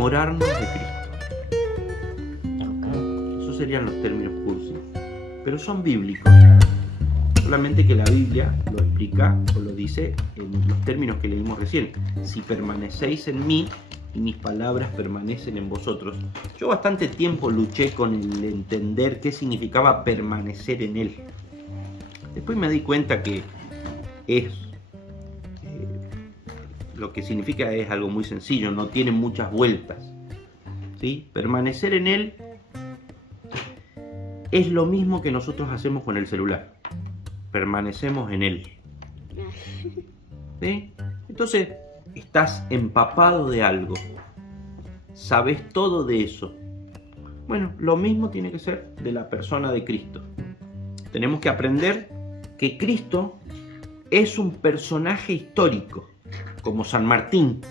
enamorarnos de Cristo. Ok. Esos serían los términos cursi, pero son bíblicos. Solamente que la Biblia lo explica o lo dice en los términos que leímos recién. Si permanecéis en mí y mis palabras permanecen en vosotros. Yo bastante tiempo luché con el entender qué significaba permanecer en Él. Después me di cuenta que es lo que significa es algo muy sencillo, no tiene muchas vueltas. ¿Sí? Permanecer en Él es lo mismo que nosotros hacemos con el celular. Permanecemos en Él. ¿Sí? Entonces, estás empapado de algo. Sabes todo de eso. Bueno, lo mismo tiene que ser de la persona de Cristo. Tenemos que aprender que Cristo es un personaje histórico, como San Martín,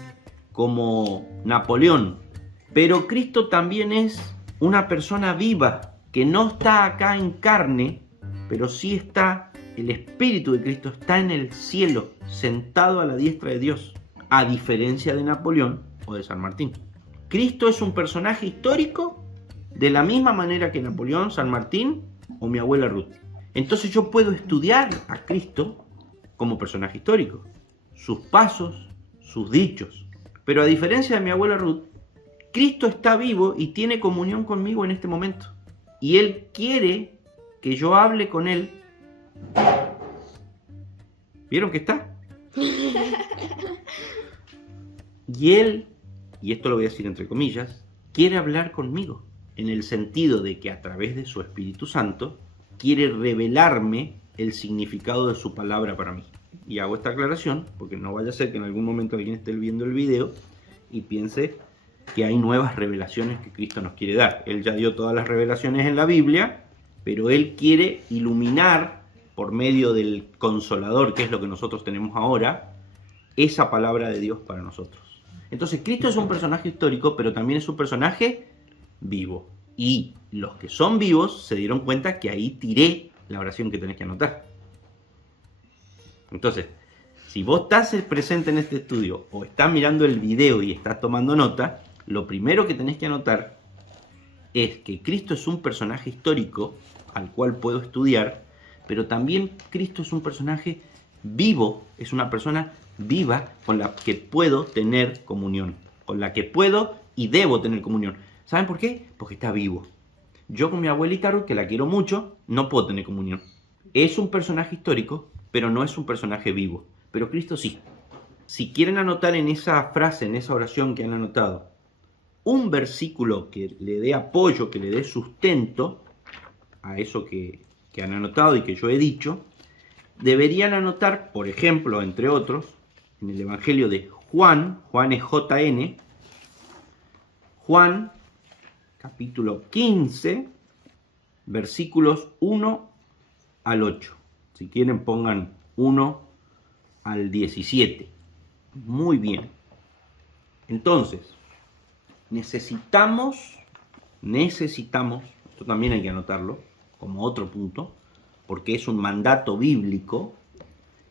como Napoleón. Pero Cristo también es una persona viva, que no está acá en carne, pero sí está. El Espíritu de Cristo está en el cielo, sentado a la diestra de Dios, a diferencia de Napoleón o de San Martín. Cristo es un personaje histórico de la misma manera que Napoleón, San Martín o mi abuela Ruth. Entonces yo puedo estudiar a Cristo como personaje histórico, sus pasos, sus dichos. Pero a diferencia de mi abuela Ruth, Cristo está vivo y tiene comunión conmigo en este momento. Y Él quiere que yo hable con Él. ¿Vieron que está? Y Él, y esto lo voy a decir entre comillas, quiere hablar conmigo, en el sentido de que a través de su Espíritu Santo quiere revelarme el significado de su palabra para mí. Y hago esta aclaración porque no vaya a ser que en algún momento alguien esté viendo el video y piense que hay nuevas revelaciones que Cristo nos quiere dar. Él ya dio todas las revelaciones en la Biblia, pero Él quiere iluminar por medio del Consolador, que es lo que nosotros tenemos ahora, esa palabra de Dios para nosotros. Entonces Cristo es un personaje histórico, pero también es un personaje vivo. Y los que son vivos se dieron cuenta que ahí tiré la oración que tenés que anotar. Entonces, si vos estás presente en este estudio o estás mirando el video y estás tomando nota, lo primero que tenés que anotar es que Cristo es un personaje histórico al cual puedo estudiar, pero también Cristo es un personaje vivo, es una persona viva con la que puedo tener comunión, con la que puedo y debo tener comunión. ¿Saben por qué? Porque está vivo. Yo con mi abuelita Ruth, que la quiero mucho, no puedo tener comunión. Es un personaje histórico, pero no es un personaje vivo. Pero Cristo sí. Si quieren anotar en esa frase, en esa oración que han anotado, un versículo que le dé apoyo, que le dé sustento a eso que han anotado y que yo he dicho, deberían anotar, por ejemplo, entre otros, en el Evangelio de Juan, Juan es JN, Juan, capítulo 15, versículos 1 al 8. Si quieren pongan 1 al 17. Muy bien. Entonces, necesitamos, esto también hay que anotarlo como otro punto, porque es un mandato bíblico.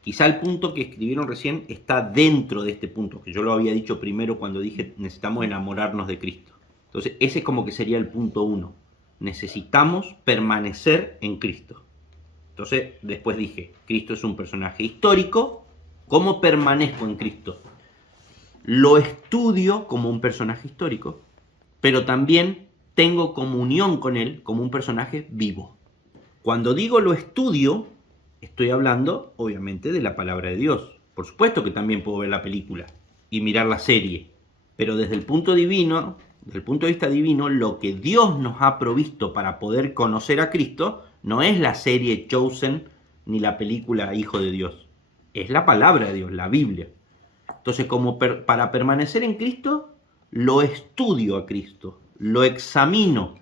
Quizá el punto que escribieron recién está dentro de este punto, que yo lo había dicho primero cuando dije necesitamos enamorarnos de Cristo. Entonces, ese como que sería el punto 1. Necesitamos permanecer en Cristo. Entonces, después dije, Cristo es un personaje histórico. ¿Cómo permanezco en Cristo? Lo estudio como un personaje histórico, pero también tengo comunión con Él como un personaje vivo. Cuando digo lo estudio, estoy hablando, obviamente, de la palabra de Dios. Por supuesto que también puedo ver la película y mirar la serie, pero desde el punto divino, desde el punto de vista divino, lo que Dios nos ha provisto para poder conocer a Cristo no es la serie Chosen ni la película Hijo de Dios. Es la palabra de Dios, la Biblia. Entonces, como para permanecer en Cristo, lo estudio a Cristo, lo examino,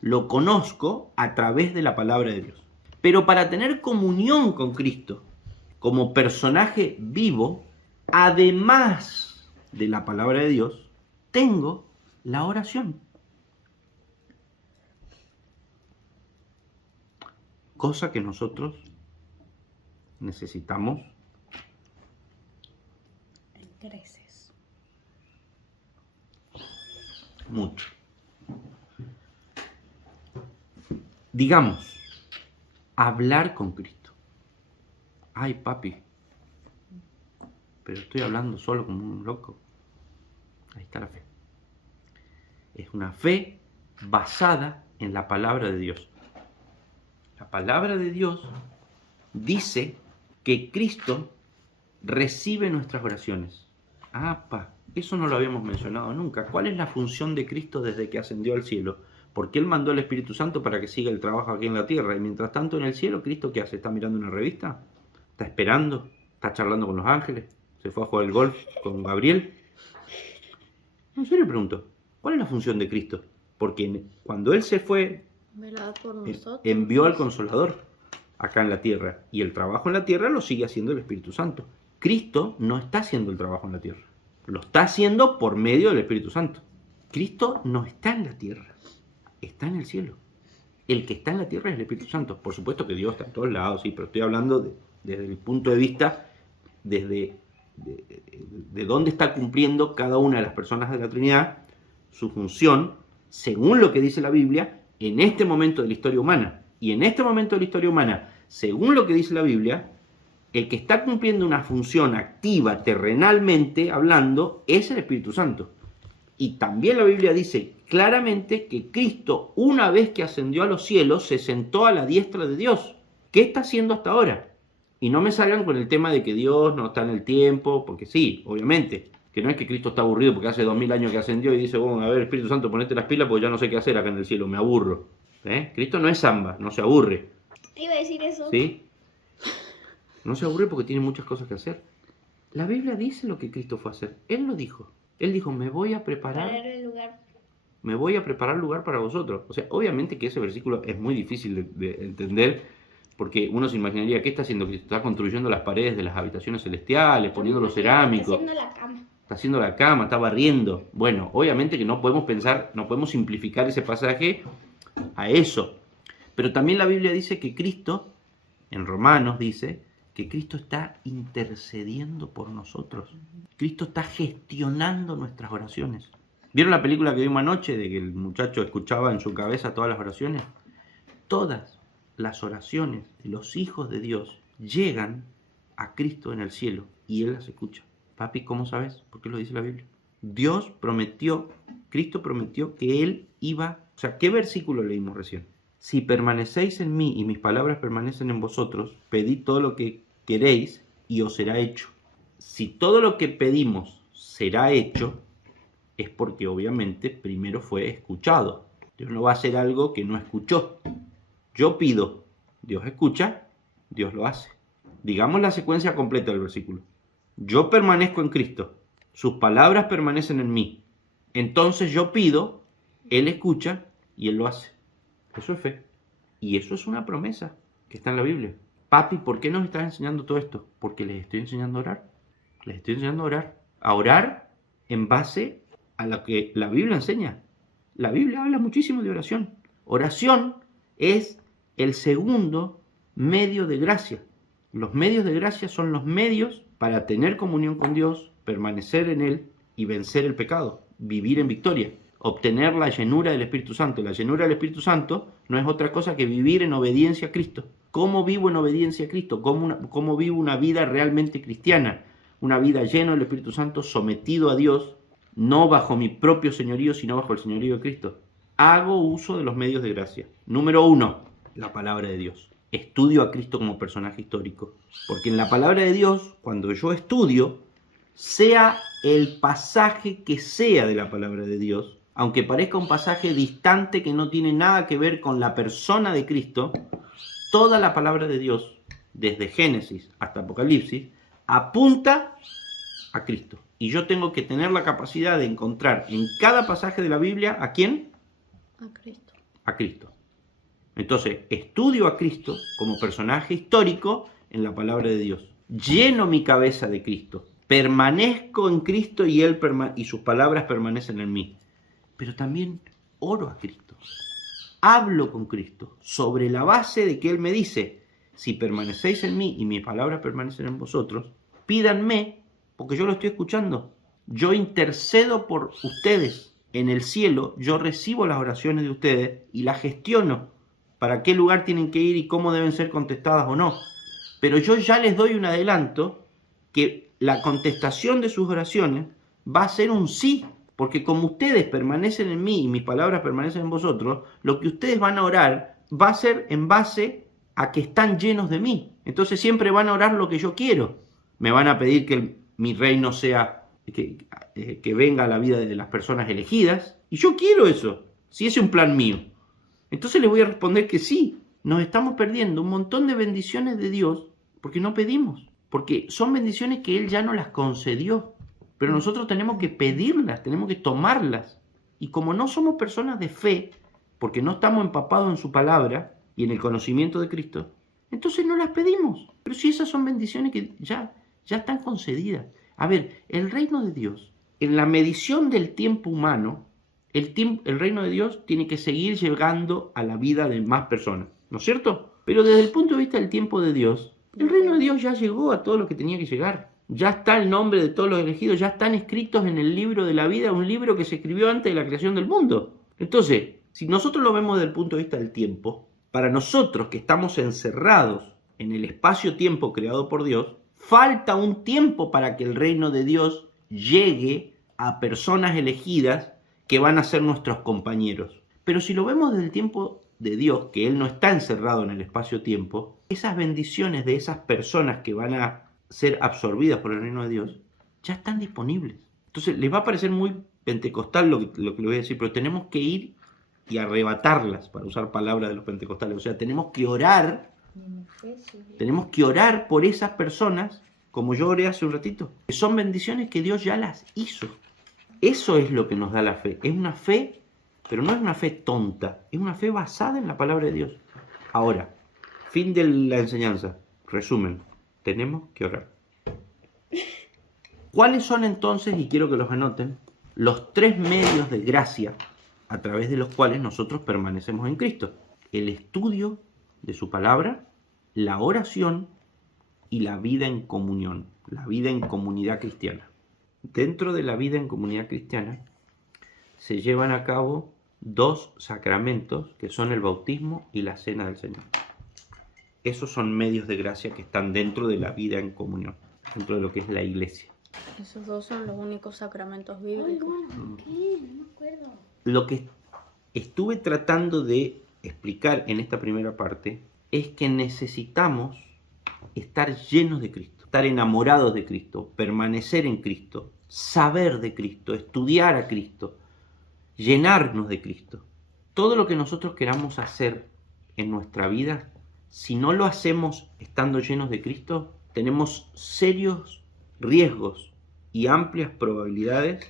lo conozco a través de la palabra de Dios. Pero para tener comunión con Cristo como personaje vivo, además de la palabra de Dios, tengo la oración. Cosa que nosotros necesitamos en creces. mucho. Digamos, hablar con Cristo. Ay, papi, pero estoy hablando solo como un loco. Ahí está la fe. Es una fe basada en la palabra de Dios. La palabra de Dios dice que Cristo recibe nuestras oraciones. Eso no lo habíamos mencionado nunca. ¿Cuál es la función de Cristo desde que ascendió al cielo? Porque Él mandó al Espíritu Santo para que siga el trabajo aquí en la tierra. Y mientras tanto en el cielo, ¿Cristo qué hace? ¿Está mirando una revista? ¿Está esperando? ¿Está charlando con los ángeles? ¿Se fue a jugar el golf con Gabriel? En serio pregunto, ¿cuál es la función de Cristo? Porque cuando Él se fue, envió al Consolador acá en la tierra. Y el trabajo en la tierra lo sigue haciendo el Espíritu Santo. Cristo no está haciendo el trabajo en la tierra. Lo está haciendo por medio del Espíritu Santo. Cristo no está en la tierra. Está en el cielo. El que está en la tierra es el Espíritu Santo. Por supuesto que Dios está en todos lados, sí, pero estoy hablando desde el punto de vista de dónde está cumpliendo cada una de las personas de la Trinidad su función, según lo que dice la Biblia, en este momento de la historia humana. Y en este momento de la historia humana, según lo que dice la Biblia, el que está cumpliendo una función activa terrenalmente hablando es el Espíritu Santo. Y también la Biblia dice claramente que Cristo, una vez que ascendió a los cielos, se sentó a la diestra de Dios. ¿Qué está haciendo hasta ahora? Y no me salgan con el tema de que Dios no está en el tiempo, porque sí, obviamente, que no es que Cristo está aburrido porque hace 2000 años que ascendió y dice, bueno, a ver, Espíritu Santo, ponete las pilas porque ya no sé qué hacer acá en el cielo, me aburro. Cristo no es samba, no se aburre. Iba a decir eso. ¿Sí? No se aburre porque tiene muchas cosas que hacer. La Biblia dice lo que Cristo fue a hacer. Él lo dijo. Él dijo, me voy a preparar lugar para vosotros. O sea, obviamente que ese versículo es muy difícil de entender, porque uno se imaginaría, ¿qué está haciendo Cristo? Está construyendo las paredes de las habitaciones celestiales, poniendo los cerámicos. Está haciendo la cama. Está haciendo la cama, está barriendo. Bueno, obviamente que no podemos pensar, no podemos simplificar ese pasaje a eso. Pero también la Biblia dice que Cristo, en Romanos dice, que Cristo está intercediendo por nosotros. Cristo está gestionando nuestras oraciones. ¿Vieron la película que vimos anoche de que el muchacho escuchaba en su cabeza todas las oraciones? Todas las oraciones de los hijos de Dios llegan a Cristo en el cielo y Él las escucha. Papi, ¿cómo sabes? ¿Por qué lo dice la Biblia? Dios prometió, Cristo prometió que Él iba... O sea, ¿qué versículo leímos recién? Si permanecéis en mí y mis palabras permanecen en vosotros, pedid todo lo que queréis y os será hecho. Si todo lo que pedimos será hecho, es porque obviamente primero fue escuchado. Dios no va a hacer algo que no escuchó. Yo pido, Dios escucha, Dios lo hace. Digamos la secuencia completa del versículo. Yo permanezco en Cristo, sus palabras permanecen en mí. Entonces yo pido, Él escucha y Él lo hace. Eso es fe. Y eso es una promesa que está en la Biblia. Papi, ¿por qué nos estás enseñando todo esto? Porque les estoy enseñando a orar. Les estoy enseñando a orar. A orar en base a lo que la Biblia enseña. La Biblia habla muchísimo de oración. Oración es el segundo medio de gracia. Los medios de gracia son los medios para tener comunión con Dios, permanecer en Él y vencer el pecado, vivir en victoria, obtener la llenura del Espíritu Santo. La llenura del Espíritu Santo no es otra cosa que vivir en obediencia a Cristo. ¿Cómo vivo en obediencia a Cristo? ¿Cómo vivo una vida realmente cristiana? Una vida llena del Espíritu Santo, sometido a Dios, no bajo mi propio señorío, sino bajo el señorío de Cristo. Hago uso de los medios de gracia. Número 1, la palabra de Dios. Estudio a Cristo como personaje histórico. Porque en la palabra de Dios, cuando yo estudio, sea el pasaje que sea de la palabra de Dios, aunque parezca un pasaje distante que no tiene nada que ver con la persona de Cristo, toda la palabra de Dios, desde Génesis hasta Apocalipsis, apunta a Cristo. Y yo tengo que tener la capacidad de encontrar en cada pasaje de la Biblia, ¿a quién? A Cristo. A Cristo. Entonces, estudio a Cristo como personaje histórico en la palabra de Dios. Lleno mi cabeza de Cristo. Permanezco en Cristo y y sus palabras permanecen en mí. Pero también oro a Cristo. Hablo con Cristo sobre la base de que Él me dice, si permanecéis en mí y mis palabras permanecen en vosotros, pídanme, porque yo lo estoy escuchando. Yo intercedo por ustedes. en el cielo yo recibo las oraciones de ustedes y las gestiono para qué lugar tienen que ir y cómo deben ser contestadas o no. Pero yo ya les doy un adelanto que la contestación de sus oraciones va a ser un sí, porque como ustedes permanecen en mí y mis palabras permanecen en vosotros, lo que ustedes van a orar va a ser en base a que están llenos de mí. Entonces siempre van a orar lo que yo quiero. Me van a pedir que mi reino sea, que venga a la vida de las personas elegidas, y yo quiero eso, si ese es un plan mío. Entonces les voy a responder que sí, nos estamos perdiendo un montón de bendiciones de Dios porque no pedimos, porque son bendiciones que Él ya nos las concedió, pero nosotros tenemos que pedirlas, tenemos que tomarlas. Y como no somos personas de fe, porque no estamos empapados en su palabra y en el conocimiento de Cristo, entonces no las pedimos. Pero si esas son bendiciones que ya están concedidas. A ver, el reino de Dios, en la medición del tiempo humano, el reino de Dios tiene que seguir llegando a la vida de más personas, ¿no es cierto? Pero desde el punto de vista del tiempo de Dios, el reino de Dios ya llegó a todo lo que tenía que llegar. Ya está el nombre de todos los elegidos, ya están escritos en el libro de la vida, un libro que se escribió antes de la creación del mundo. Entonces, si nosotros lo vemos desde el punto de vista del tiempo, para nosotros que estamos encerrados en el espacio-tiempo creado por Dios, falta un tiempo para que el reino de Dios llegue a personas elegidas que van a ser nuestros compañeros. Pero si lo vemos desde el tiempo de Dios, que Él no está encerrado en el espacio-tiempo, esas bendiciones de esas personas que van a ser absorbidas por el reino de Dios, ya están disponibles. Entonces les va a parecer muy pentecostal lo que les voy a decir, pero tenemos que ir y arrebatarlas, para usar palabras de los pentecostales. O sea, tenemos que orar por esas personas, como yo oré hace un ratito, que son bendiciones que Dios ya las hizo. Eso es lo que nos da la fe. Es una fe, pero no es una fe tonta, es una fe basada en la palabra de Dios. Ahora, fin de la enseñanza. Resumen, tenemos que orar. ¿Cuáles son entonces, y quiero que los anoten, los 3 medios de gracia a través de los cuales nosotros permanecemos en Cristo? El estudio de su palabra, la oración y la vida en comunión, la vida en comunidad cristiana. Dentro de la vida en comunidad cristiana se llevan a cabo 2 sacramentos que son el bautismo y la cena del Señor. Esos son medios de gracia que están dentro de la vida en comunión, dentro de lo que es la iglesia. Esos 2 son los únicos sacramentos bíblicos. ¿Qué? No me acuerdo. Lo que estuve tratando de explicar en esta primera parte es que necesitamos estar llenos de Cristo, estar enamorados de Cristo, permanecer en Cristo, saber de Cristo, estudiar a Cristo, llenarnos de Cristo. Todo lo que nosotros queramos hacer en nuestra vida, si no lo hacemos estando llenos de Cristo, tenemos serios riesgos y amplias probabilidades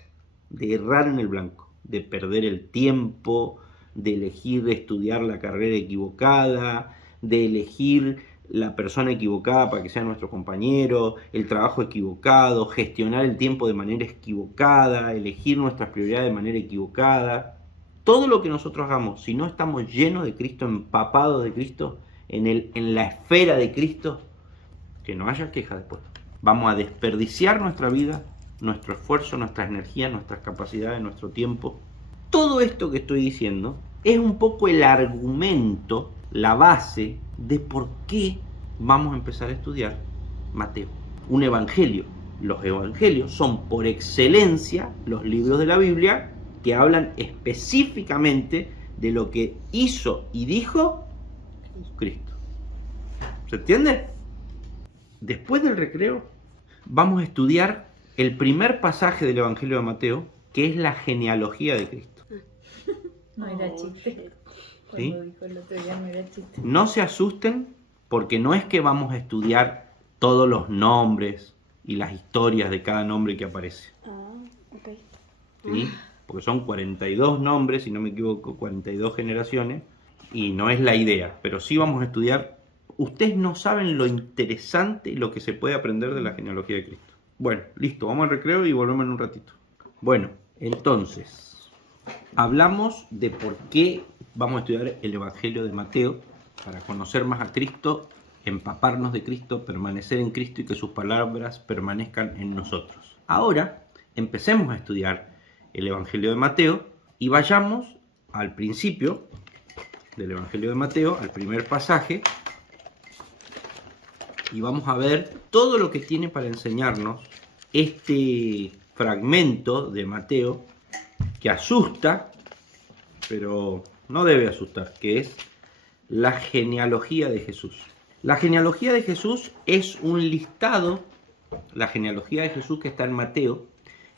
de errar en el blanco, de perder el tiempo, de elegir estudiar la carrera equivocada, de elegir la persona equivocada para que sea nuestro compañero, el trabajo equivocado, gestionar el tiempo de manera equivocada, elegir nuestras prioridades de manera equivocada. Todo lo que nosotros hagamos, si no estamos llenos de Cristo, empapados de Cristo, en la esfera de Cristo, que no haya queja después. Vamos a desperdiciar nuestra vida, nuestro esfuerzo, nuestras energías, nuestras capacidades, nuestro tiempo. Todo esto que estoy diciendo es un poco el argumento, la base de por qué vamos a empezar a estudiar Mateo. Un evangelio. Los evangelios son por excelencia los libros de la Biblia que hablan específicamente de lo que hizo y dijo Cristo. ¿Se entiende? Después del recreo vamos a estudiar el primer pasaje del Evangelio de Mateo, que es la genealogía de Cristo. No era chiste. ¿Sí? Cuando dijo el otro día no era chiste. No se asusten, porque no es que vamos a estudiar todos los nombres y las historias de cada nombre que aparece. Ok. ¿Sí? Porque son 42 nombres, si no me equivoco, 42 generaciones, y no es la idea, pero sí vamos a estudiar. Ustedes no saben lo interesante y lo que se puede aprender de la genealogía de Cristo. Bueno, listo, vamos al recreo y volvemos en un ratito. Bueno, entonces, hablamos de por qué vamos a estudiar el Evangelio de Mateo, para conocer más a Cristo, empaparnos de Cristo, permanecer en Cristo y que sus palabras permanezcan en nosotros. Ahora, empecemos a estudiar el Evangelio de Mateo Y vayamos al principio del Evangelio de Mateo, al primer pasaje, y vamos a ver todo lo que tiene para enseñarnos este fragmento de Mateo que asusta, pero no debe asustar, que es la genealogía de Jesús. La genealogía de Jesús es un listado, la genealogía de Jesús que está en Mateo,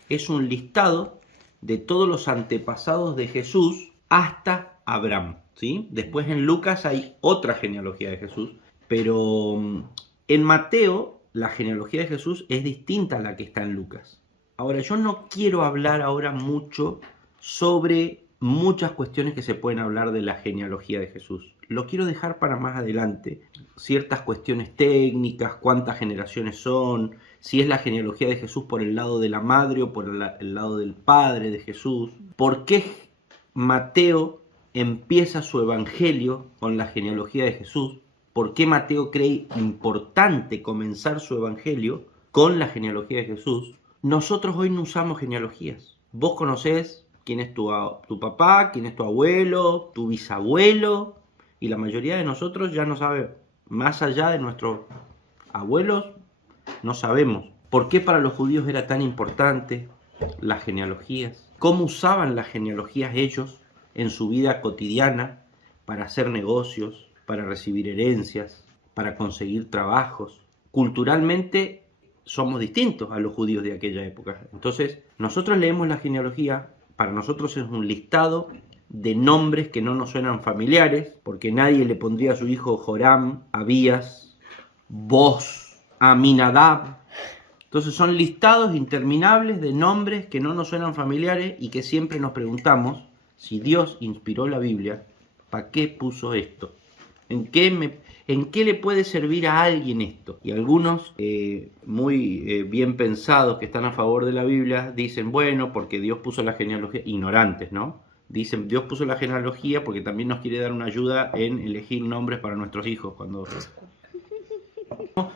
es un listado de todos los antepasados de Jesús hasta Abraham, ¿sí? Después en Lucas hay otra genealogía de Jesús, pero en Mateo la genealogía de Jesús es distinta a la que está en Lucas. Ahora, yo no quiero hablar ahora mucho sobre muchas cuestiones que se pueden hablar de la genealogía de Jesús. Lo quiero dejar para más adelante. Ciertas cuestiones técnicas, cuántas generaciones son, si es la genealogía de Jesús por el lado de la madre o por el lado del padre de Jesús. ¿Por qué Mateo empieza su evangelio con la genealogía de Jesús? ¿Por qué Mateo cree importante comenzar su evangelio con la genealogía de Jesús? Nosotros hoy no usamos genealogías. Vos conocés quién es tu papá, quién es tu abuelo, tu bisabuelo, y la mayoría de nosotros ya no sabe, más allá de nuestros abuelos, no sabemos. ¿Por qué para los judíos era tan importante las genealogías? ¿Cómo usaban las genealogías ellos en su vida cotidiana para hacer negocios, para recibir herencias, para conseguir trabajos? Culturalmente somos distintos a los judíos de aquella época. Entonces, nosotros leemos la genealogía, para nosotros es un listado de nombres que no nos suenan familiares, porque nadie le pondría a su hijo Joram, Abías, Boz, Aminadab. Entonces son listados interminables de nombres que no nos suenan familiares y que siempre nos preguntamos, si Dios inspiró la Biblia, ¿para qué puso esto? ¿En qué le puede servir a alguien esto? Y algunos muy bien pensados que están a favor de la Biblia dicen, bueno, porque Dios puso la genealogía, ignorantes, ¿no? Dicen, Dios puso la genealogía porque también nos quiere dar una ayuda en elegir nombres para nuestros hijos.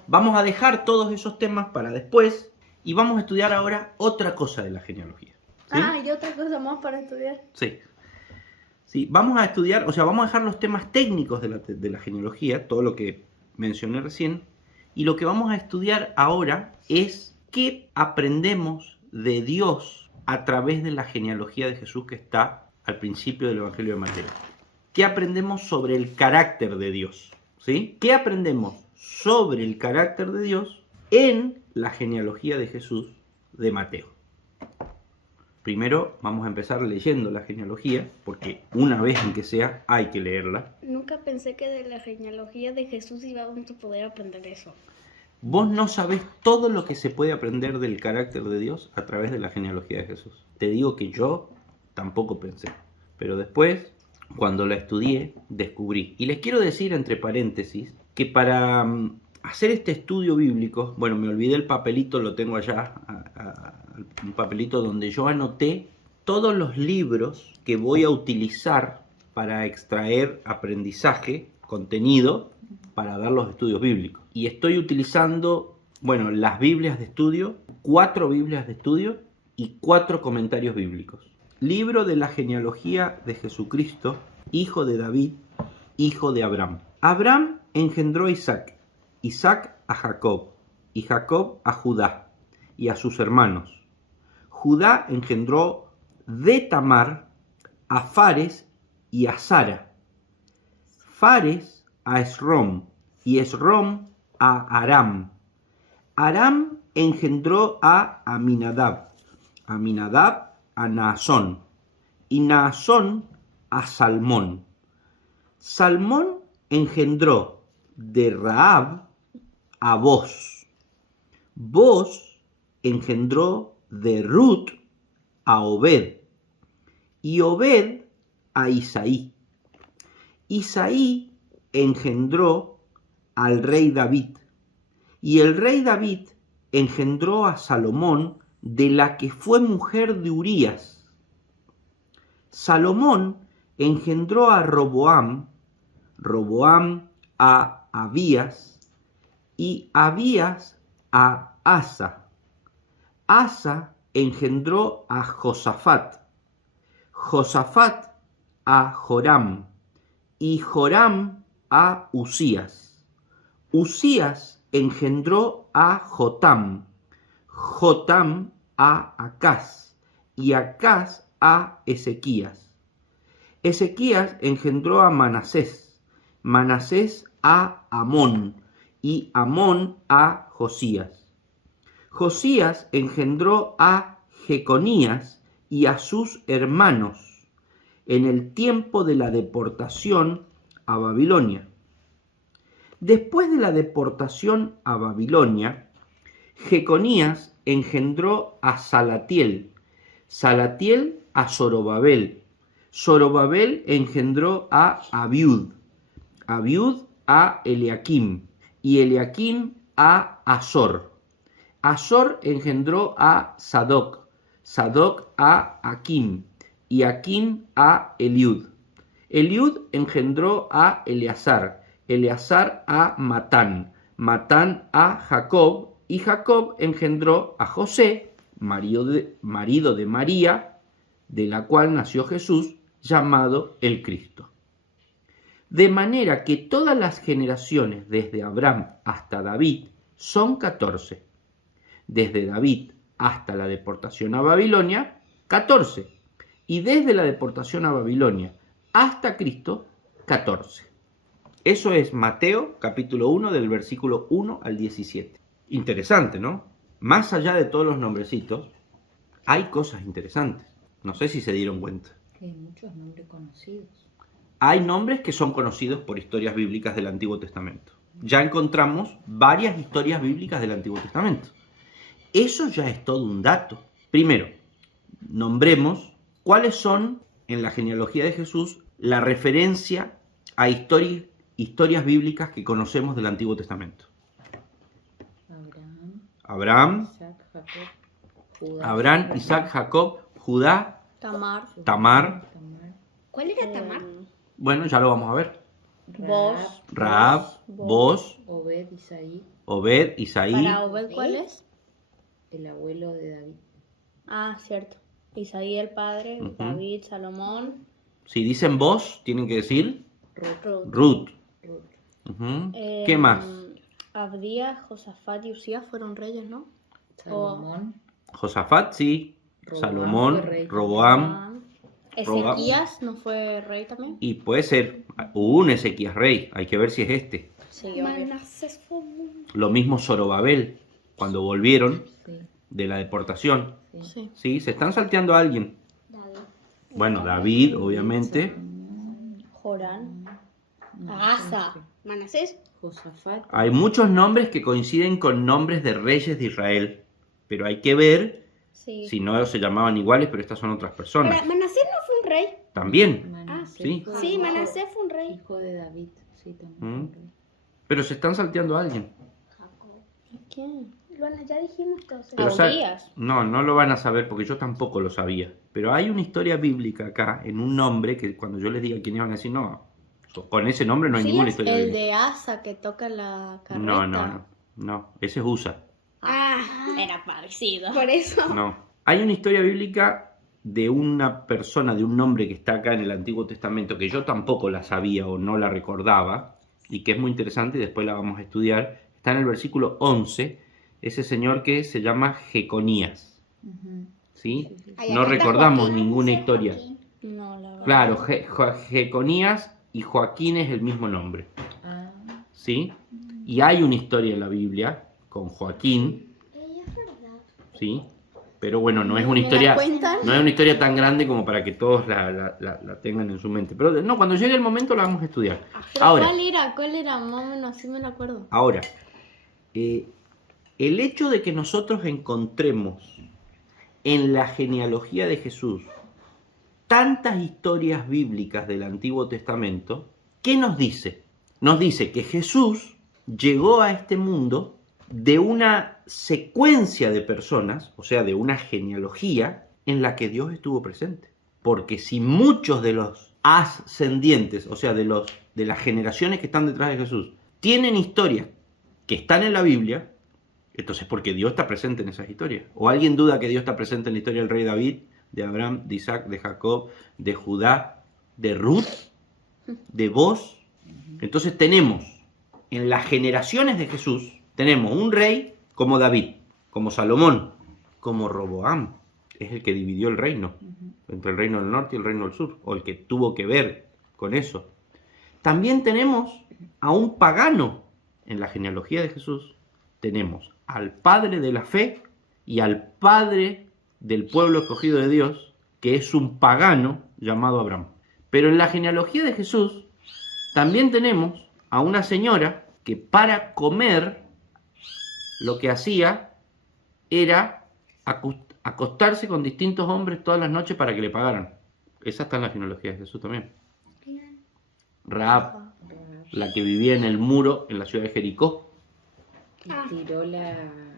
Vamos a dejar todos esos temas para después y vamos a estudiar ahora otra cosa de la genealogía. ¿Sí? ¿Y otra cosa más para estudiar? Sí. Sí, vamos a estudiar, o sea, vamos a dejar los temas técnicos de la genealogía, todo lo que mencioné recién, y lo que vamos a estudiar ahora es qué aprendemos de Dios a través de la genealogía de Jesús que está al principio del Evangelio de Mateo. ¿Qué aprendemos sobre el carácter de Dios? ¿Sí? ¿Qué aprendemos sobre el carácter de Dios en la genealogía de Jesús de Mateo? Primero vamos a empezar leyendo la genealogía, porque una vez en que sea hay que leerla. Nunca pensé que de la genealogía de Jesús íbamos a poder aprender eso. Vos no sabés todo lo que se puede aprender del carácter de Dios a través de la genealogía de Jesús. Te digo que yo tampoco pensé, pero después, cuando la estudié, descubrí. Y les quiero decir, entre paréntesis, que para hacer este estudio bíblico, bueno, me olvidé el papelito, lo tengo allá, un papelito donde yo anoté todos los libros que voy a utilizar para extraer aprendizaje, contenido, para dar los estudios bíblicos. Y estoy utilizando, bueno, las Biblias de estudio, 4 Biblias de estudio y 4 comentarios bíblicos. Libro de la genealogía de Jesucristo, hijo de David, hijo de Abraham. Abraham engendró a Isaac, Isaac a Jacob, y Jacob a Judá y a sus hermanos. Judá engendró de Tamar a Fares y a Sara, Fares a Esrom y Esrom a Aram. Aram engendró a Aminadab, Aminadab a Naasón y Naasón a Salmón. Salmón engendró de Rahab a Boz. Boz engendró de Ruth a Obed y Obed a Isaí. Isaí engendró al rey David y el rey David engendró a Salomón, de la que fue mujer de Urías. Salomón engendró a Roboam, Roboam a Abías y Abías a Asa. Asa engendró a Josafat, Josafat a Joram, y Joram a Usías. Usías engendró a Jotam, Jotam a Acaz, y Acaz a Ezequías. Ezequías engendró a Manasés, Manasés a Amón, y Amón a Josías. Josías engendró a Jeconías y a sus hermanos en el tiempo de la deportación a Babilonia. Después de la deportación a Babilonia, Jeconías engendró a Salatiel, Salatiel a Zorobabel, Zorobabel engendró a Abiud, Abiud a Eliakim, y Eliakim a Azor. Azor engendró a Sadoc, Sadoc a Akim, y Akim a Eliud. Eliud engendró a Eleazar, Eleazar a Matán, Matán a Jacob, y Jacob engendró a José, marido de María, de la cual nació Jesús, llamado el Cristo. De manera que todas las generaciones desde Abraham hasta David son 14. Desde David hasta la deportación a Babilonia, 14. Y desde la deportación a Babilonia hasta Cristo, 14. Eso es Mateo capítulo 1 del versículo 1 al 17. Interesante, ¿no? Más allá de todos los nombrecitos, hay cosas interesantes. No sé si se dieron cuenta. Hay muchos nombres conocidos. Hay nombres que son conocidos por historias bíblicas del Antiguo Testamento. Ya encontramos varias historias bíblicas del Antiguo Testamento. Eso ya es todo un dato. Primero, nombremos cuáles son, en la genealogía de Jesús, la referencia a historias bíblicas que conocemos del Antiguo Testamento. Abraham, Isaac, Jacob, Judá, Tamar. ¿Cuál era Tamar? Bueno, ya lo vamos a ver. Vos. Rahab, Boz, Obed, Isaí. ¿Para Obed cuál es? el abuelo de David. Ah, cierto. Isaí el padre, Ujú. David, Salomón, Si dicen Boz, tienen que decir Ruth. Ruth. Ruth. Ujú. ¿Qué más? Abdías, Josafat y Usías fueron reyes, ¿no? Salomón. Josafat, sí. Roboam Salomón, fue rey. Roboam. Ah, Ezequías no fue rey también. Y puede ser, hubo un Ezequías rey. Hay que ver si es este. Sí, obvio. Manasés fue Lo mismo Zorobabel, cuando volvieron Sí, de la deportación. sí. Sí. Sí, se están salteando a alguien. Bueno, David, obviamente. Jorán. No, Asa. Manasés. Josafat. Hay muchos nombres que coinciden con nombres de reyes de Israel. Pero hay que ver Sí. si no se llamaban iguales, pero estas son otras personas. Ahora, Manasés no fue un rey. También. Manasés sí. fue Sí, hijo- Manasés fue un rey. Hijo de David. Sí, también. Mm. fue rey. Pero se están salteando a alguien. ¿Quién? Bueno, ya dijimos todos. Pero Abdías. no lo van a saber porque yo tampoco lo sabía. Pero hay una historia bíblica acá en un nombre que cuando yo les diga quién iban a decir, no, con ese nombre no hay Sí, ninguna es historia el bíblica. de Asa que toca la carreta. No, ese es Usa. Ah, Era parecido. por eso. No. Hay una historia bíblica de una persona, de un nombre que está acá en el Antiguo Testamento que yo tampoco la sabía o no la recordaba y que es muy interesante y después la vamos a estudiar. Está en el versículo 11, ese señor que se llama Jeconías. Ujú. ¿Sí? Ay, No acá está recordamos Joaquín. ninguna historia. No, la verdad. Claro, Jeconías y Joaquín es el mismo nombre. Ah, ¿Sí? Y hay una historia en la Biblia con Joaquín. ¿Sí? Pero bueno, no es una ¿Me la historia, cuentan? no es una historia tan grande como para que todos la tengan en su mente. Pero no, cuando llegue el momento la vamos a estudiar. Pero Ahora, ¿Cuál era? Más o menos, así me lo acuerdo. ahora, el hecho de que nosotros encontremos en la genealogía de Jesús tantas historias bíblicas del Antiguo Testamento, ¿qué nos dice? Nos dice que Jesús llegó a este mundo de una secuencia de personas, o sea, de una genealogía en la que Dios estuvo presente. Porque si muchos de los ascendientes, o sea, de las generaciones que están detrás de Jesús, tienen historias que están en la Biblia, entonces porque Dios está presente en esas historias. ¿O alguien duda que Dios está presente en la historia del rey David de Abraham, de Isaac, de Jacob, de Judá, de Ruth, de Boz. Entonces tenemos, en las generaciones de Jesús, tenemos un rey como David, como Salomón, como Roboam, es el que dividió el reino, entre el reino del norte y el reino del sur, o el que tuvo que ver con eso. También tenemos a un pagano en la genealogía de Jesús. Tenemos al padre de la fe y al padre del pueblo escogido de Dios, que es un pagano llamado Abraham. Pero en la genealogía de Jesús también tenemos a una señora que para comer lo que hacía era acostarse con distintos hombres todas las noches para que le pagaran. Esa está en la genealogía de Jesús también. Rahab, la que vivía en el muro en la ciudad de Jericó. Y tiró la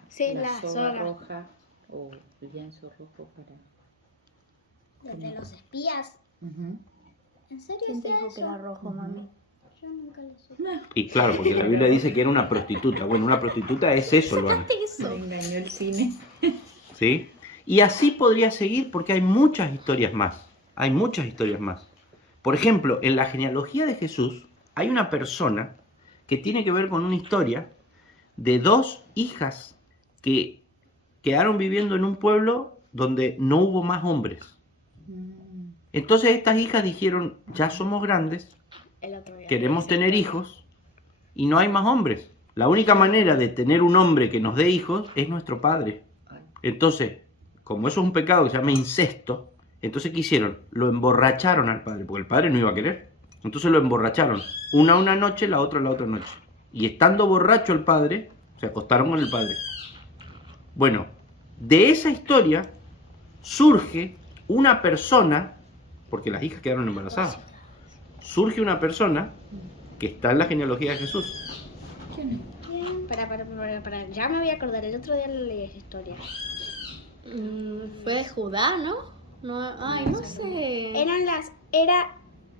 soga soga roja o lienzo rojo para... Los de los espías. Ujú. ¿En serio ¿Quién te hacía dijo que eso? era rojo, mami? Yo nunca lo supe. Y claro, porque la Biblia dice que era una prostituta. Bueno, una prostituta es eso, Luana. Me engañó el cine. ¿Sí? Y así podría seguir porque hay muchas historias más. Hay muchas historias más. Por ejemplo, en la genealogía de Jesús hay una persona que tiene que ver con una historia de dos hijas que quedaron viviendo en un pueblo donde no hubo más hombres. Entonces estas hijas dijeron, ya somos grandes, queremos tener hijos y no hay más hombres. La única manera de tener un hombre que nos dé hijos es nuestro padre. Entonces, como eso es un pecado que se llama incesto, entonces ¿qué hicieron? Lo emborracharon al padre, porque el padre no iba a querer. Entonces lo emborracharon, una noche, la otra noche. Y estando borracho el padre, se acostaron con el padre. Bueno, de esa historia surge una persona, porque las hijas quedaron embarazadas, surge una persona que está en la genealogía de Jesús. Para, ya me voy a acordar, el otro día leí esa historia. Fue de Judá, ¿no? Ay, no sé. Era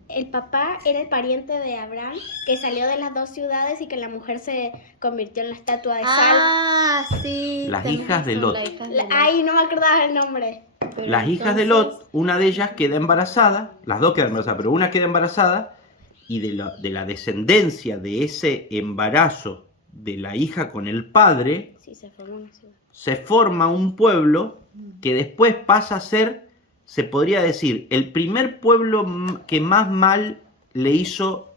el papá, era el pariente de Abraham, que salió de las dos ciudades y que la mujer se convirtió en la estatua de sal. Ah, sí. Las tenés hijas de razón, Lot. las hijas de Lot. Ay, no me acordaba el nombre. Pero Las hijas de entonces- Lot, una de ellas queda embarazada, las dos quedan embarazadas, pero una queda embarazada y de la descendencia de ese embarazo de la hija con el padre, Sí, se formó una ciudad. se forma un pueblo que después pasa a ser, se podría decir, el primer pueblo que más mal le hizo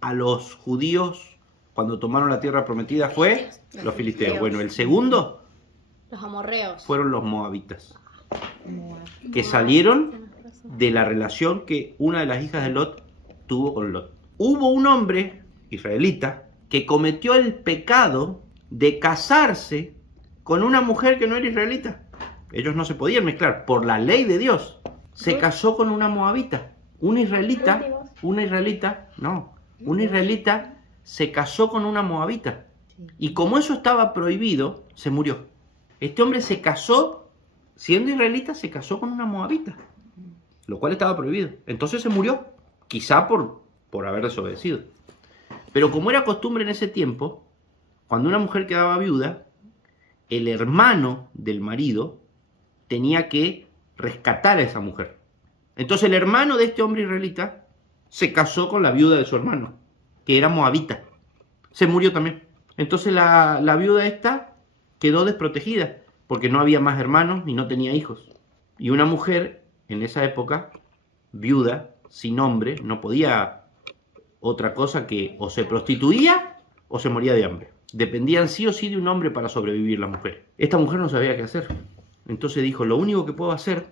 a los judíos cuando tomaron la tierra prometida fue los filisteos. Bueno, el segundo Los amorreos. fueron los moabitas, que salieron de la relación que una de las hijas de Lot tuvo con Lot. Hubo un hombre israelita que cometió el pecado de casarse con una mujer que no era israelita. Ellos no se podían mezclar por la ley de Dios. Se casó con una moabita. Una israelita se casó con una moabita. Y como eso estaba prohibido, se murió. Este hombre se casó, siendo israelita, se casó con una moabita, lo cual estaba prohibido. Entonces se murió, quizá por haber desobedecido. Pero como era costumbre en ese tiempo, cuando una mujer quedaba viuda, el hermano del marido tenía que rescatar a esa mujer. Entonces el hermano de este hombre israelita se casó con la viuda de su hermano, que era moabita. Se murió también. Entonces la viuda esta quedó desprotegida, porque no había más hermanos ni no tenía hijos. Y una mujer en esa época, viuda, sin hombre, no podía otra cosa que o se prostituía o se moría de hambre. Dependían sí o sí de un hombre para sobrevivir las mujeres. Esta mujer no sabía qué hacer. Entonces dijo, lo único que puedo hacer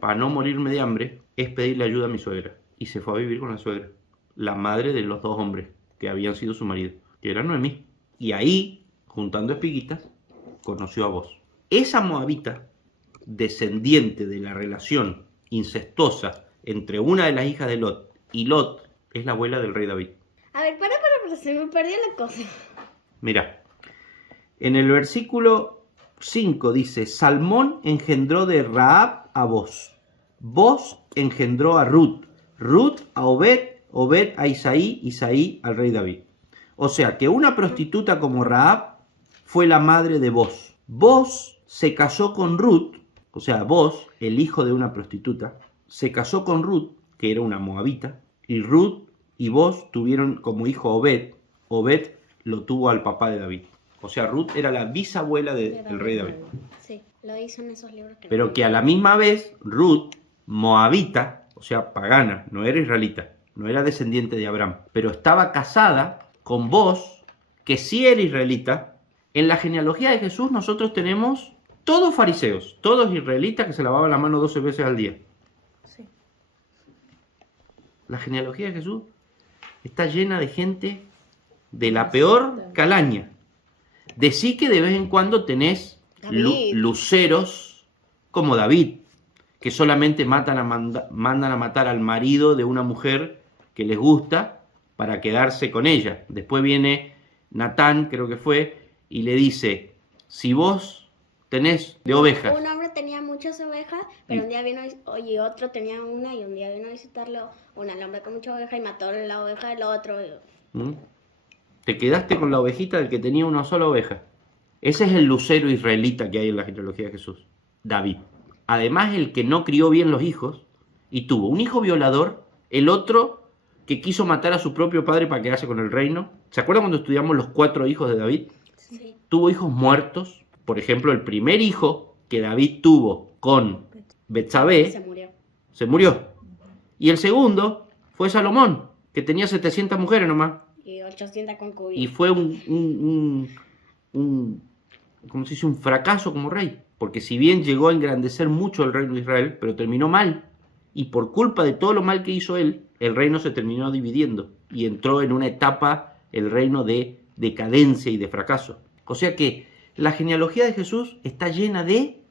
para no morirme de hambre es pedirle ayuda a mi suegra. Y se fue a vivir con la suegra, la madre de los dos hombres que habían sido su marido, que era Noemí. Y ahí, juntando espiguitas, conoció a Boz. Esa moabita, descendiente de la relación incestuosa entre una de las hijas de Lot y Lot, es la abuela del rey David. A ver, para, se me perdió la cosa. Mira, en el versículo 5 dice, Salmón engendró de Rahab a Boz. Boz engendró a Ruth. Ruth a Obed. Obed a Isaí. Isaí al rey David. O sea que una prostituta como Rahab fue la madre de Boz. Boz se casó con Ruth, o sea, Boz el hijo de una prostituta, se casó con Ruth, que era una moabita, y Ruth y Boz tuvieron como hijo Obed. Obed lo tuvo al papá de David. O sea, Ruth era la bisabuela del rey David. Sí, lo hizo en esos libros. Pero que a la misma vez, Ruth, moabita, o sea, pagana, no era israelita, no era descendiente de Abraham, pero estaba casada con Boz, que sí era israelita. En la genealogía de Jesús nosotros tenemos todos fariseos, todos israelitas que se lavaban la mano 12 veces al día. Sí. La genealogía de Jesús está llena de gente de la peor calaña. Decí que de vez en cuando tenés luceros como David, que solamente mandan a matar al marido de una mujer que les gusta para quedarse con ella. Después viene Natán, creo que fue, y le dice, si vos tenés de ovejas. Un hombre tenía muchas ovejas, pero un día vino y otro tenía una, y un día vino a visitarlo un hombre con muchas ovejas y mató la oveja del otro. ¿Mm? Te quedaste con la ovejita del que tenía una sola oveja. Ese es el lucero israelita que hay en la genealogía de Jesús, David. Además, el que no crió bien los hijos y tuvo un hijo violador, el otro que quiso matar a su propio padre para quedarse con el reino. ¿Se acuerdan cuando estudiamos los 4 hijos de David? Sí. Tuvo hijos muertos. Por ejemplo, el primer hijo que David tuvo con Betsabé se murió. Y el segundo fue Salomón, que tenía 700 mujeres nomás. Y 800 concubinas. Y fue ¿cómo se dice? Un fracaso como rey. Porque si bien llegó a engrandecer mucho el reino de Israel, pero terminó mal. Y por culpa de todo lo mal que hizo él, el reino se terminó dividiendo. Y entró en una etapa, el reino de decadencia y de fracaso. O sea que la genealogía de Jesús está llena de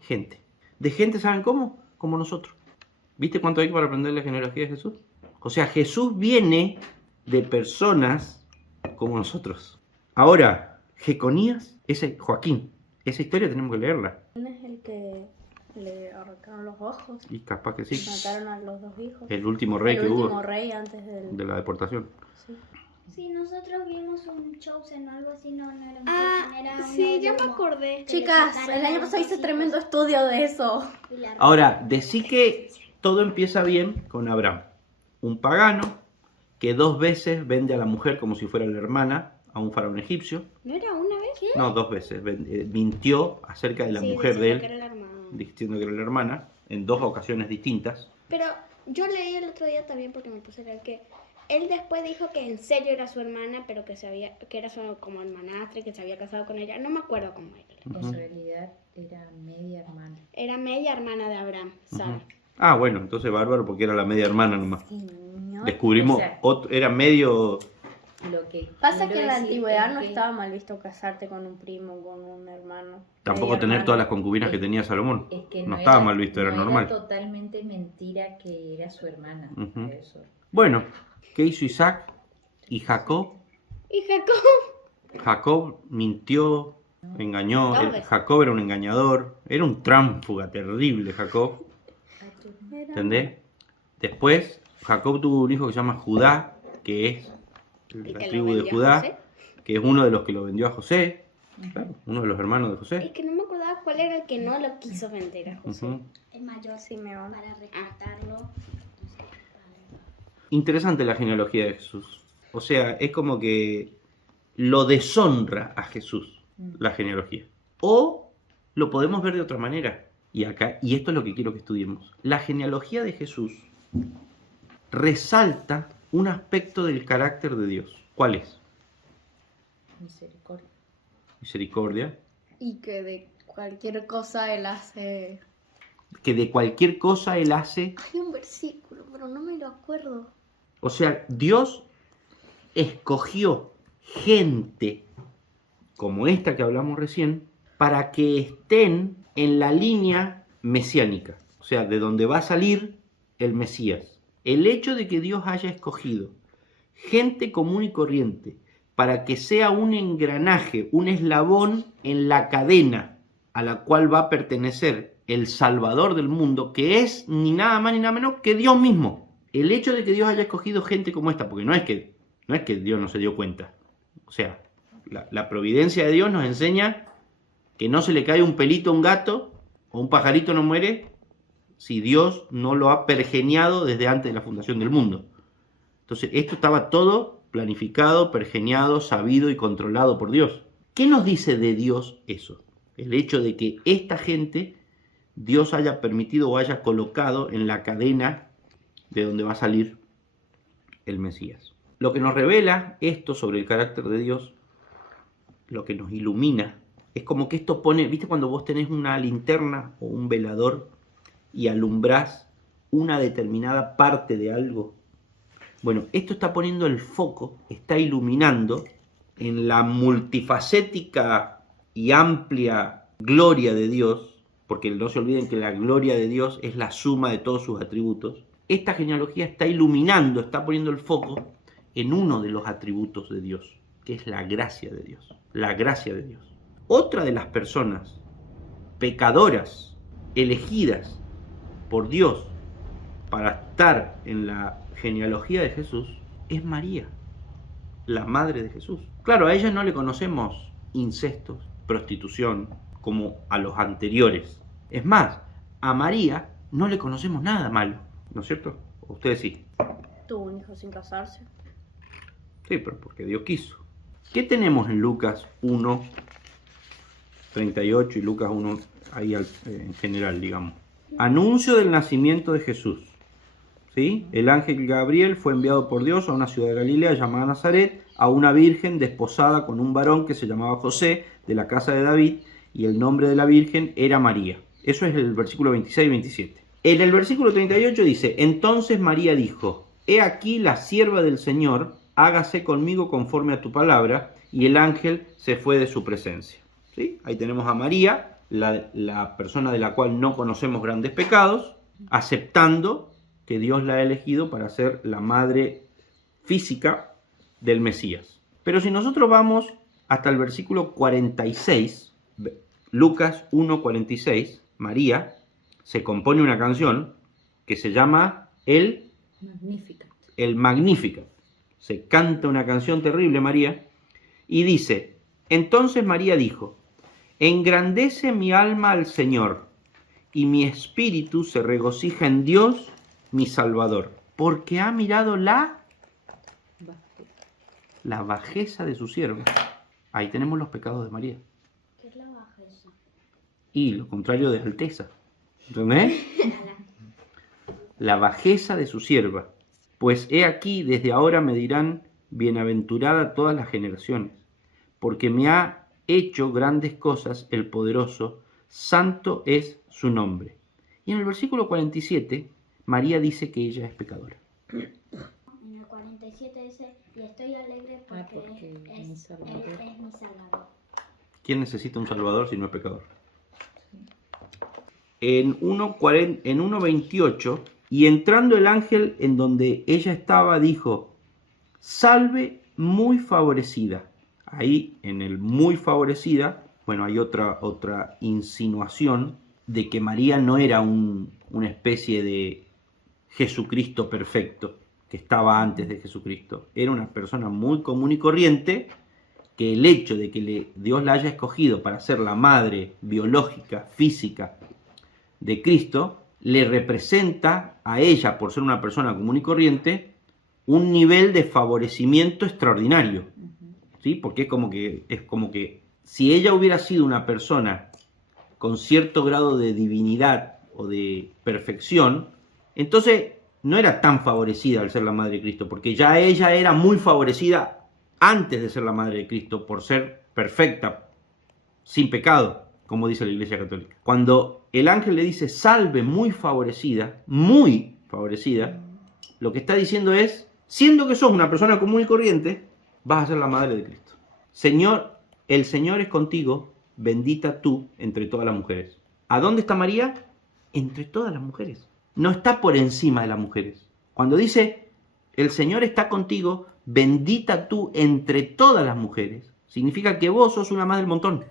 gente. De gente, ¿saben cómo? Como nosotros. ¿Viste cuánto hay para aprender la genealogía de Jesús? O sea, Jesús viene de personas como nosotros. Ahora, Jeconías, Joaquín, esa historia tenemos que leerla. ¿Quién es el que le arrancaron los ojos? Y capaz que sí. Mataron a los 2 hijos. El último rey que El hubo último rey antes de la deportación. Sí. Sí, nosotros vimos un Chosen o algo así, no era un Chosen, era uno sí, ya de me humo. acordé. Que le Chicas, sacaron el año a pasado los hice hijos tremendo estudio de eso. y la Ahora, decí que todo empieza bien con Abraham, un pagano que 2 veces vende a la mujer como si fuera la hermana a un faraón egipcio. ¿No era una vez? No, 2 veces. Mintió acerca de la mujer de él, diciendo que era la hermana, en 2 ocasiones distintas. Pero yo leí el otro día también, porque me puse a leer, que él después dijo que en serio era su hermana, pero que era su como hermanastra, que se había casado con ella. No me acuerdo cómo era. En realidad era media hermana. Era media hermana de Abraham, Sara. Ah, bueno, entonces bárbaro porque era la media hermana nomás. Señor. Descubrimos, O sea, era medio... Lo que Pasa quiero que en la decir antigüedad es no que estaba mal visto casarte con un primo, con un hermano. Tampoco medio tener hermano. todas las concubinas que tenía Salomón. es que No estaba mal visto, era no normal. Era totalmente mentira que era su hermana. Ujú. Eso. Bueno, ¿qué hizo Isaac y Jacob? Y Jacob. Jacob mintió, engañó. Dos veces. Jacob era un engañador, era un tránfuga terrible Jacob. ¿Entendés? Después, Jacob tuvo un hijo que se llama Judá, que es Y la que lo tribu de vendió a Judá, José. que es uno de los que lo vendió a José, claro, uno de los hermanos de Es José. que no me acordaba cuál era el que no lo quiso vender a José. Ujú. el mayor Simeón. para rescatarlo. Interesante la genealogía de Jesús. O sea, es como que lo deshonra a Jesús, la genealogía. O lo podemos ver de otra manera. Y esto es lo que quiero que estudiemos. La genealogía de Jesús resalta un aspecto del carácter de Dios. ¿Cuál es? Misericordia. Misericordia. Y que de cualquier cosa él hace... Que de cualquier cosa Él hace. Hay un versículo, pero no me lo acuerdo. O sea, Dios escogió gente como esta que hablamos recién para que estén en la línea mesiánica. O sea, de donde va a salir el Mesías. El hecho de que Dios haya escogido gente común y corriente para que sea un engranaje, un eslabón en la cadena a la cual va a pertenecer el Salvador del mundo, que es ni nada más ni nada menos que Dios mismo. El hecho de que Dios haya escogido gente como esta, porque no es que Dios no se dio cuenta. O sea, la providencia de Dios nos enseña que no se le cae un pelito a un gato o un pajarito no muere si Dios no lo ha pergeniado desde antes de la fundación del mundo. Entonces, esto estaba todo planificado, pergeniado, sabido y controlado por Dios. ¿Qué nos dice de Dios eso? El hecho de que esta gente Dios haya permitido o haya colocado en la cadena de donde va a salir el Mesías. Lo que nos revela esto sobre el carácter de Dios, lo que nos ilumina, es como que esto pone, ¿viste cuando vos tenés una linterna o un velador y alumbrás una determinada parte de algo? Bueno, esto está poniendo el foco, está iluminando en la multifacética y amplia gloria de Dios, porque no se olviden que la gloria de Dios es la suma de todos sus atributos. Esta genealogía está iluminando, está poniendo el foco en uno de los atributos de Dios, que es la gracia de Dios. La gracia de Dios. Otra de las personas pecadoras, elegidas por Dios para estar en la genealogía de Jesús, es María, la madre de Jesús. Claro, a ella no le conocemos incestos, prostitución, como a los anteriores. Es más, a María no le conocemos nada malo, ¿no es cierto? Ustedes sí. Tuvo un hijo sin casarse. Sí, pero porque Dios quiso. ¿Qué tenemos en Lucas 1, 38 y Lucas 1, ahí en general, digamos? Anuncio del nacimiento de Jesús. ¿Sí? El ángel Gabriel fue enviado por Dios a una ciudad de Galilea llamada Nazaret, a una virgen desposada con un varón que se llamaba José, de la casa de David, y el nombre de la virgen era María. Eso es el versículo 26 y 27. En el versículo 38 dice: entonces María dijo: he aquí la sierva del Señor, hágase conmigo conforme a tu palabra, y el ángel se fue de su presencia. ¿Sí? Ahí tenemos a María, la persona de la cual no conocemos grandes pecados, aceptando que Dios la ha elegido para ser la madre física del Mesías. Pero si nosotros vamos hasta el versículo 46, Lucas 1:46, María se compone una canción que se llama el Magnificat. Se canta una canción terrible, María, y dice: entonces María dijo: engrandece mi alma al Señor, y mi espíritu se regocija en Dios, mi Salvador, porque ha mirado la bajeza de su sierva. Ahí tenemos los pecados de María. ¿Qué es la bajeza? Y lo contrario de alteza. ¿Entendés? La bajeza de su sierva. Pues he aquí, desde ahora me dirán bienaventurada todas las generaciones, porque me ha hecho grandes cosas el poderoso, santo es su nombre. Y en el versículo 47, María dice que ella es pecadora. En el 47 dice: y estoy alegre porque es mi Salvador. Él es mi Salvador. ¿Quién necesita un salvador si no es pecador? En 1:28, y entrando el ángel en donde ella estaba, dijo: salve muy favorecida. Ahí en el muy favorecida, bueno, hay otra insinuación de que María no era una especie de Jesucristo perfecto que estaba antes de Jesucristo. Era una persona muy común y corriente, que el hecho de que Dios la haya escogido para ser la madre biológica, física de Cristo, le representa a ella, por ser una persona común y corriente, un nivel de favorecimiento extraordinario. ¿Sí? Porque es como que si ella hubiera sido una persona con cierto grado de divinidad o de perfección, entonces no era tan favorecida al ser la madre de Cristo, porque ya ella era muy favorecida antes de ser la madre de Cristo, por ser perfecta, sin pecado, como dice la Iglesia Católica. Cuando el ángel le dice salve muy favorecida, lo que está diciendo es: siendo que sos una persona común y corriente, vas a ser la madre de Cristo. Señor, el Señor es contigo, bendita tú entre todas las mujeres. ¿A dónde está María? Entre todas las mujeres. No está por encima de las mujeres. Cuando dice el Señor está contigo, bendita tú entre todas las mujeres, significa que vos sos una más del montón.